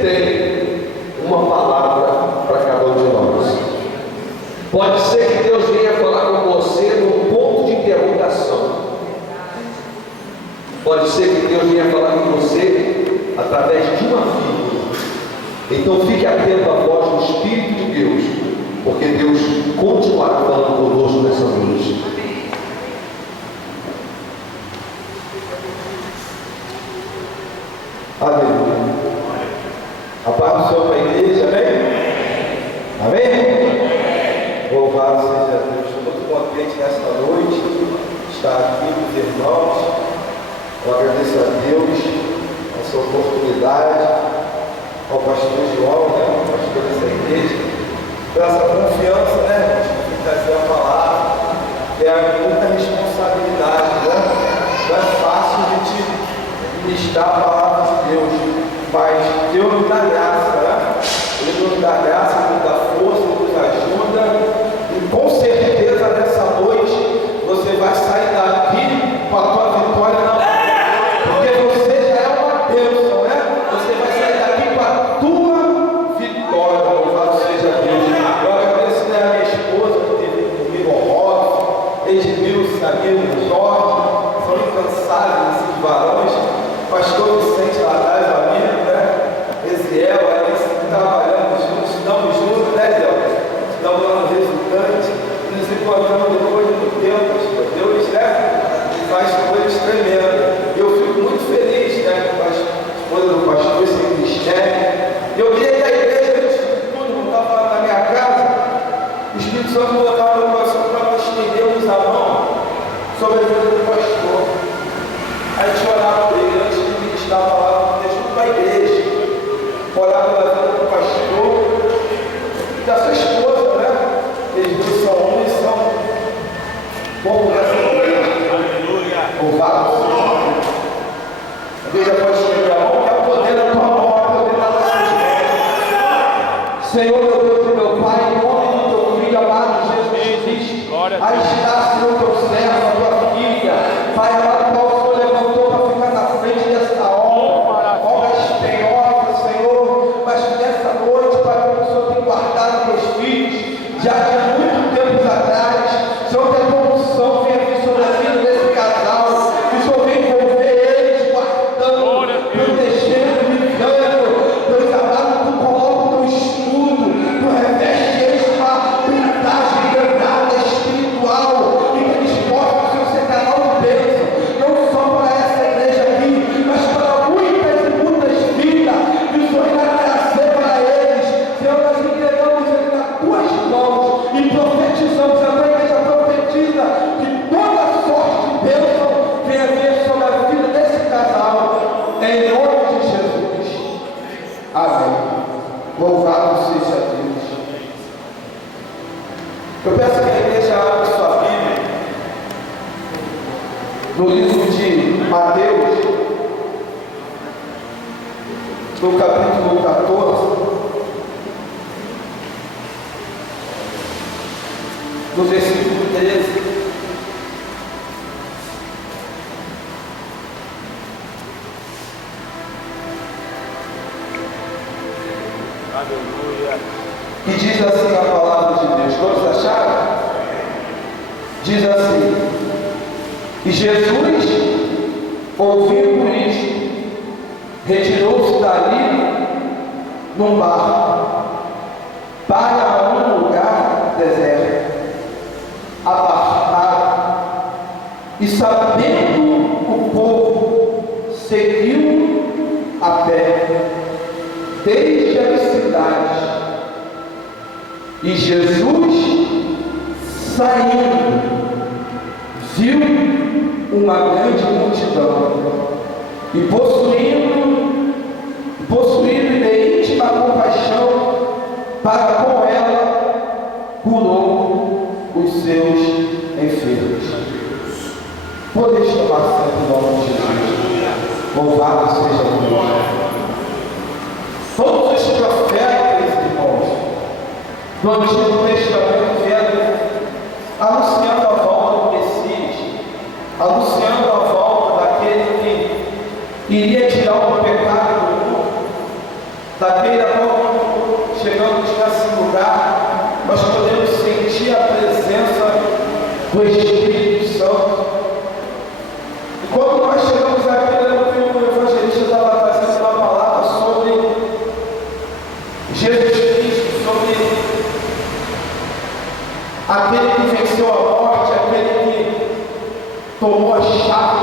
sempre tem uma palavra para cada um de nós. Pode ser que Deus venha falar com você num ponto de interrogação. Pode ser que Deus venha falar com você através de uma vírgula. Então fique atento à voz do Espírito de Deus, porque Deus continuará falando conosco nessa noite. Aleluia. A paz do Senhor para a igreja, amém? Amém? Louvado seja Deus. Estou muito contente nesta noite estar aqui com os irmãos. Eu agradeço a Deus essa oportunidade, ao pastor João, né, pastor dessa igreja, por essa confiança, né, de trazer a palavra. É muita responsabilidade, né? Não é fácil a gente ministrar a palavra de Deus, mas Deus nos dá graça, né? Ele nos dá graça, nos dá força, nos ajuda, e com certeza nessa noite você vai sair daqui com a tua vitória na mão, porque você já é uma bênção, né? Você vai sair daqui com a tua vitória. Louvado seja Deus. Eu agradeço, né, a minha esposa que esteve comigo ao rock, Edmilson, amigo Jorge, são incansáveis esses varões, pastor Vicente lá atrás, amigo, né? Eziel, aí trabalhando juntos, estamos juntos, né, Zé? Estamos lá no resultante, nos encontramos depois do tempo, pastor. Deus, né, faz coisas tremendas. Eu fico muito feliz, né, com a esposa do pastor, esse ministério. Eu queria que a igreja, antes de tudo, não estava falando na minha casa, o Espírito Santo botava no coração para nós estendermos a mão sobre a vida do pastor. A gente orava por ele antes de ministrar a palavra, junto com a igreja. Orar pela vida do pastor e da sua esposa, né? Eles dois são um e são como nessa igreja. Aleluia! Louvado seja Deus. A igreja pode estender a mão, que é o poder da tua mão, é o poder das nossas mãos. Senhor, meu Deus e meu Pai, em nome do teu filho amado Jesus Cristo, aí está, Senhor, teu servo, a tua filha, Pai amado, qual o Senhor levantou para ficar na frente dessa obra espinhosa, Senhor, mas que nessa noite, Pai, o Senhor tem guardado teus filhos, já de muito tempo atrás, Senhor, que a tua unção venha vir sobre a vida desse casal, que o Senhor venha envolver eles, guardando, protegendo, livrando, Deus amado, tu coloca o teu escudo, tu reveste eles com uma blindagem granada espiritual, e que eles possam, Senhor, ser canal de bênção, não só para essa igreja aqui, mas para muitas e muitas vidas, que o Senhor irá trazer para eles. Senhor, nós entregamos ele nas tuas mãos e profetizamos, a tua igreja profetiza que toda sorte de bênção venha vir sobre a vida desse casal, em nome de Jesus. Amém. Louvado seja Deus. Eu peço que a igreja abra sua Bíblia no livro de Mateus, no capítulo 14, no versículo 13. Aleluia. E diz assim a palavra de Deus. Todos acharam? Diz assim: e Jesus, ouvindo isto, retirou-se dali num barco para um lugar deserto, apartado, e sabendo o povo, seguiu a pé desde as cidades. E Jesus, saindo, viu uma grande multidão, e possuindo de íntima compaixão para com ela, curou os seus enfermos. Podeis tomar sempre o nome de Jesus. Louvado seja Deus. Todos os profetas, irmãos, do Antigo Testamento vieram anunciando a volta do Messias, anunciando a volta daquele que iria tirar o pecado do mundo. Daqui a pouco, chegamos nesse lugar, nós podemos sentir a presença do Espírito Santo. E quando nós chegamos aqui, o evangelista estava trazendo uma palavra sobre Jesus Cristo, sobre aquele que venceu a morte, aquele que tomou a chave